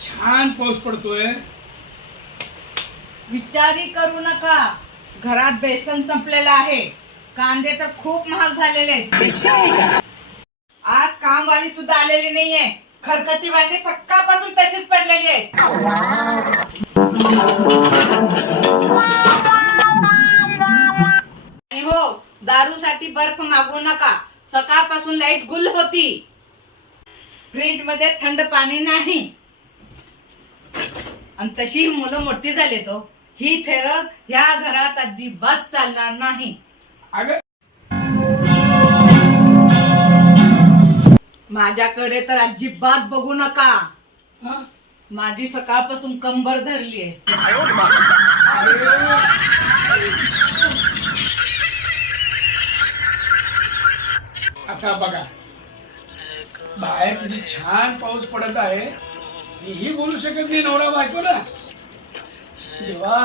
छान पाऊस पडतोय. विचारी करू नका. घरात बेसन संपलेलं आहे. कांदे तर खूप महाग झालेले आहेत. आज कामवाली सुद्धा आलेली नाहीये. खरकती भांडी सकाळपासून तशीच पडलेली आहेत. आणि हो दारूसाठी बर्फ मागू नका. सकाळपासून लाइट गुल होती. फ्रीजमध्ये थंड पाणी नाही. आणि तशी मुलं मोठी झाली तो ही थेर ह्या घरात अजिबात चालणार नाही. अगं माझ्याकडे तर अजिबात बघू नका. हा? माझी सकाळपासून कंबर धरली आहे. आता बघा. बाहेर किती छान पाऊस पडत आहे. हेही बोलू शकत नाही नवरा बायकोला. देवा